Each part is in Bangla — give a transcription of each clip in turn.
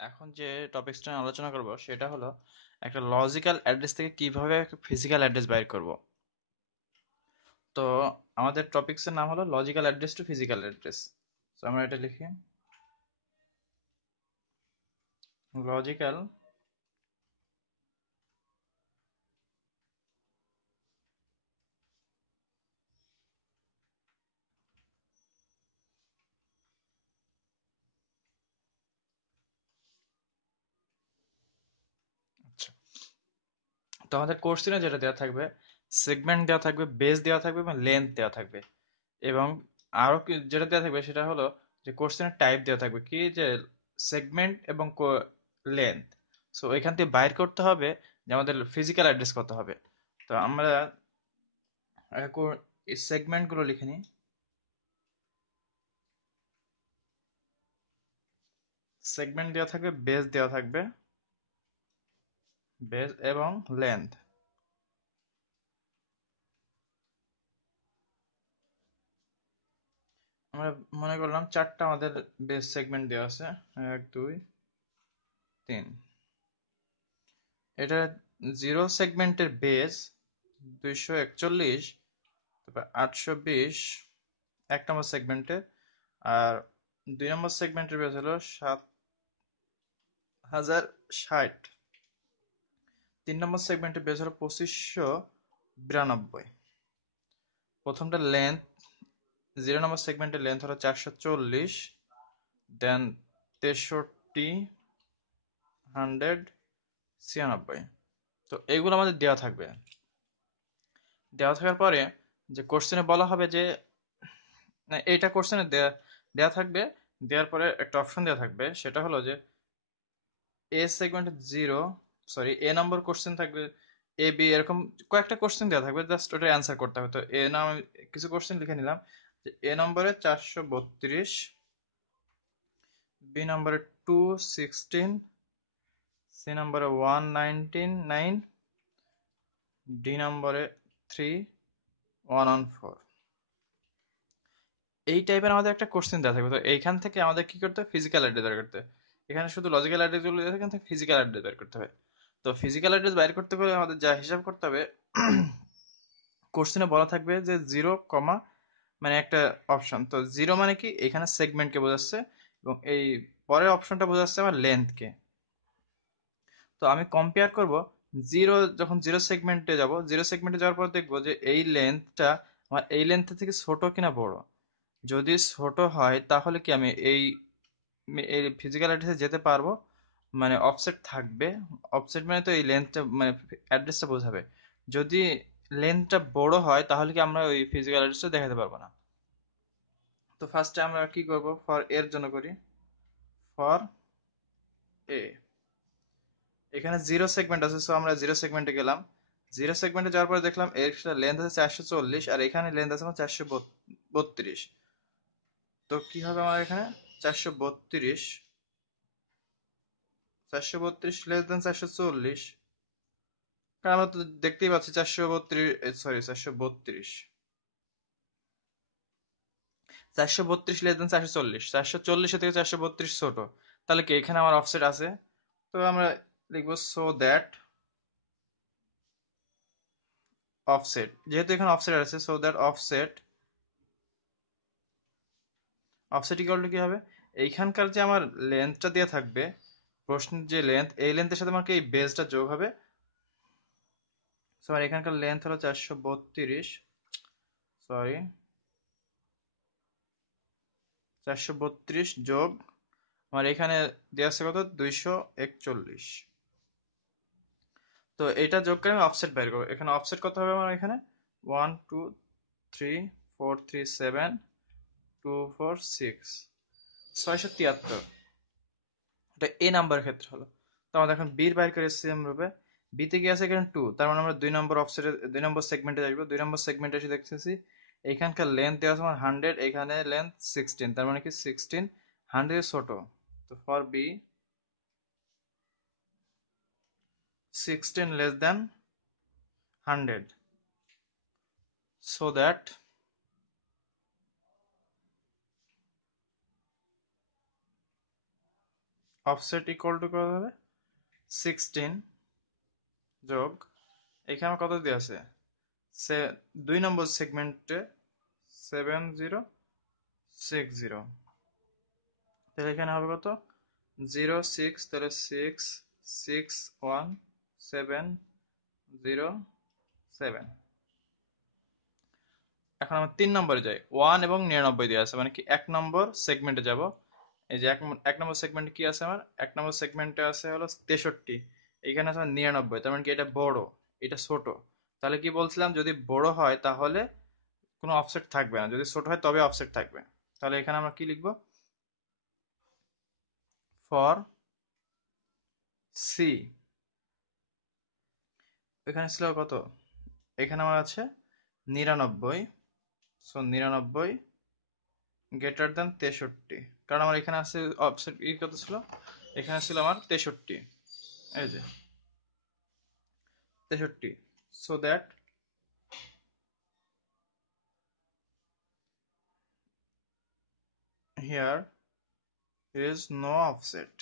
এখন যে টপিকসটা নিয়ে আলোচনা করব সেটা হলো একটা লজিক্যাল অ্যাড্রেস থেকে কিভাবে একটা ফিজিক্যাল অ্যাড্রেস বাইর করব। তো আমাদের টপিকসের নাম হলো logical address to physical address. তো আমরা এটা লিখি লজিক্যাল আচ্ছা, তো আমাদের কোর্সিনে যেটা দেওয়া থাকবে সেগমেন্ট দেওয়া থাকবে, বেস দেওয়া থাকবে এবং লেন্থ দেওয়া থাকবে। এবং আরো যেটা দেওয়া থাকবে সেটা হলো যে কোশ্চেনের টাইপ দেওয়া থাকবে কি যে সেগমেন্ট এবং লেন্থ। সো এখান থেকে বাইর করতে হবে যে আমাদের ফিজিক্যাল অ্যাড্রেস কত হবে। তো আমরা এই সেগমেন্ট গুলো লিখে নিই। সেগমেন্ট দেওয়া থাকবে, বেস দেওয়া থাকবে, বেস এবং লেন্থ। আমরা মনে করলাম চারটা আমাদের বেস সেগমেন্ট দেওয়া আছে, 1 2 3। এটা জিরো সেগমেন্টের বেস 241, তারপর 820 এক নম্বর সেগমেন্টে, আর 2 নম্বর সেগমেন্টের বেস হলো 7060, 3 নম্বর সেগমেন্টের বেস হলো 2592। প্রথমটা লেন্থ, 0 নম্বর সেগমেন্টের লেন্থ হলো 440, দেন 63, 196। তো এইগুলো আমাদের দেওয়া থাকবে। দেওয়া থাকার পরে যে কোশ্চেনে বলা হবে যে না, এইটা কোশ্চেনে দেয়া দেয়া থাকবে। দেওয়ার পরে একটা অপশন দেওয়া থাকবে, সেটা হলো যে এ সেগমেন্ট 0, সরি এ নম্বর কোশ্চেন থাকবে, এ বি এরকম কয়েকটা কোশ্চেন দেওয়া থাকবে, জাস্ট ওটা অ্যান্সার করতে হবে। তো এ নাম আমি কিছু কোশ্চেন লিখে নিলাম যে এ নম্বরে 432, বি নম্বরে 216, সি নম্বরে 199, ডি নম্বরে 3114। এই টাইপের আমাদের একটা কোশ্চেন দেওয়া থাকবে। তো এইখান থেকে আমাদের কি করতে হবে, ফিজিক্যাল অ্যাড্রেস বের করতে হবে। এখানে শুধু লজিক্যাল অ্যাড্রেস গুলো দেওয়া থাকে, এখান থেকে ফিজিক্যাল অ্যাড্রেস বের করতে হবে। তো ফিজিক্যাল অ্যাড্রেস বাইর করতে গেলে আমাদের যা হিসাব করতে হবে, কোশ্চেনে বলা থাকবে যে 0, মানে একটা অপশন। তো 0 মানে কি, এখানে সেগমেন্টকে বোঝাচ্ছে, এবং এই পরের অপশনটা বোঝাচ্ছে আমার লেন্থকে। তো আমি কম্পেয়ার করব যখন জিরো সেগমেন্টে যাব, জিরো সেগমেন্টে যাওয়ার পর দেখবো যে এই লেন্থটা আমার এই লেন্থের থেকে ছোট কিনা বড়। যদি ছোট হয় তাহলে কি আমি এই ফিজিক্যাল অ্যাড্রেসে যেতে পারবো, মানে অফসেট থাকবে। অফসেট মানে তো এই লেন্থটা মানে অ্যাড্রেসটা বোঝাবে। যদি লেন্থটা বড় হয় তাহলে কি আমরা ওই ফিজিক্যাল অ্যাড্রেসটা দেখাতে পারবো না। তো ফার্স্টে আমরা কি করব, ফর এর জন্য করি ফর এ। এখানে জিরো সেগমেন্ট আছে, সো আমরা জিরো সেগমেন্টে গেলাম। জিরো সেগমেন্টে যাওয়ার পরে দেখলাম এর লেন্থ আছে 440, আর এখানে লেন্থ আছে আমার 432। তো কি হবে আমার এখানে 432, 432 লেস দেন 440। কারণ আমরা তো দেখতেই পাচ্ছি 432, সরি 432, 432 লেস দেন 440, 440 থেকে 432 ছোট। তাহলে কি এখানে আমার অফসেট আছে। তো আমরা লিখবো সো দ্যাট অফসেট, যেহেতু এখানে অফসেট আছে, so that offset, offset equal two কি হবে, এইখানকার যে আমার লেন্থটা দেওয়া থাকবে, প্রশ্নের যে লেন্থ, এই লেন্থের সাথে আমাকে এই বেসটা যোগ হবে। সো আর এখানকার লেন্থ হলো 432, সরি 432 যোগ আমার এখানে দেওয়া আছে কত, 241। তো এটা যোগ করে আমি অফসেট বের করবো। এখানে অফসেট কত হবে আমার এখানে, 1 2 3 4 3 7 2 4 6, 673। এটা এ নাম্বার ক্ষেত্রে হলো। তো আমাদের এখন বির বাইর করে সেম রূপে, বিতে কি আছে এখানে 2, তার মানে আমরা 2 নম্বর অফসেটে 2 নম্বর সেগমেন্টে আসবো। 2 নম্বর সেগমেন্টে এসে দেখতেছি এইখানকার লেন্থ দেওয়া আছে আমার 100, এখানে লেন্থ 16, তার মানে কি 16 100 ছোট। তো for B 16 less than 100, so that offset equal to কত হবে 16 যোগ এখানে কত দেওয়া আছে সে 2 নম্বর সেগমেন্টে 7060, তাহলে এখানে হবে কত 06, তাহলে 6617007। এখন আমরা 3 নম্বরে যাই, 1 এবং 99 দিয়ে আছে, মানে কি 1 নম্বর সেগমেন্টে যাব। এই যে এক নম্বর সেগমেন্টে কি আছে আমার, 1 নম্বর সেগমেন্টে আছে হলো 63, এখানে আছে আমার 99, তার মানে কি এটা বড় এটা ছোট। তাহলে কি বলছিলাম, যদি বড় হয় তাহলে কোনো অফসেট থাকবে না, যদি ছোট হয় তবে অফসেট থাকবে। তাহলে এখানে আমরা কি লিখবো, ফর সি, এখানে ছিল কত, এখানে আমার আছে 99, সো 99 গ্রেটার দেন 63, কারণ আমার এখানে আছে অফসেট কত ছিল, এখানে ছিল আমার 63, এই যে 63, so that here is no offset.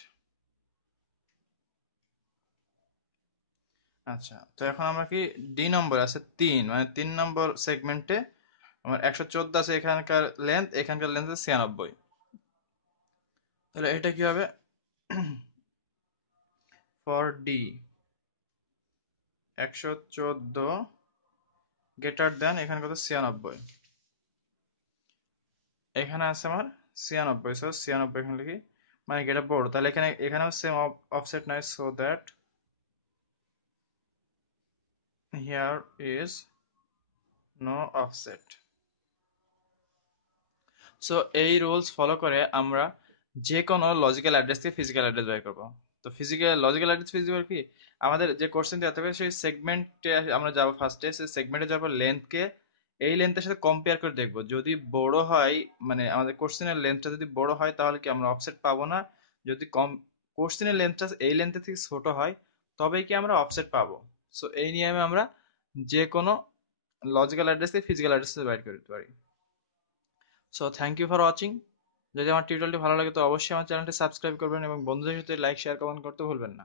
আচ্ছা, তো এখন আমরা কি ডি নম্বর আছে 3, মানে 3 নম্বর সেগমেন্টে আমার 114 আছে, এখানকার লেন্থ, এখানকার লেন্থ আছে 96, তাহলে এটা কি হবে, ফর ডি 114 গ্রেটার দেন এখানে কত 96, এখানে আছে আমার 96, সো 96 এখানে লিখি, মানে কি এটা বড়, তাহলে এখানেও সেম অফসেট নাই, so that here is no offset. So এই রুলস ফলো করে আমরা যে কোনো লজিক্যাল অ্যাড্রেস থেকে ফিজিক্যাল অ্যাড্রেস বের করবো। তো লজিক্যাল অ্যাড্রেস ফিজিক্যাল কি, আমাদের যে কোশ্চেন দেওয়া থাকবে সেই সেগমেন্টে আমরা যাবো ফার্স্টে, সেই সেগমেন্টে যাওয়ার লেন্থকে এই লেন্থের সাথে কম্পেয়ার করে দেখবো, যদি বড় হয় মানে আমাদের কোশ্চেনের লেন্থটা যদি বড় হয় তাহলে কি আমরা অফসেট পাবো না, যদি কোশ্চেনের লেন্থটা এই লেন্থের থেকে ছোট হয় তবেই কি আমরা অফসেট পাবো। সো এই নিয়মে আমরা যে কোনো লজিক্যাল অ্যাড্রেস থেকে ফিজিক্যাল অ্যাড্রেস বাইর করতে পারি। So thank you for watching. যদি আমার টিউটোরিয়ালটি ভালো লাগে তো অবশ্যই আমার চ্যানেলটি সাবস্ক্রাইব করবেন এবং বন্ধুদের সাথে লাইক শেয়ার কমেন্ট করতে ভুলবেন না।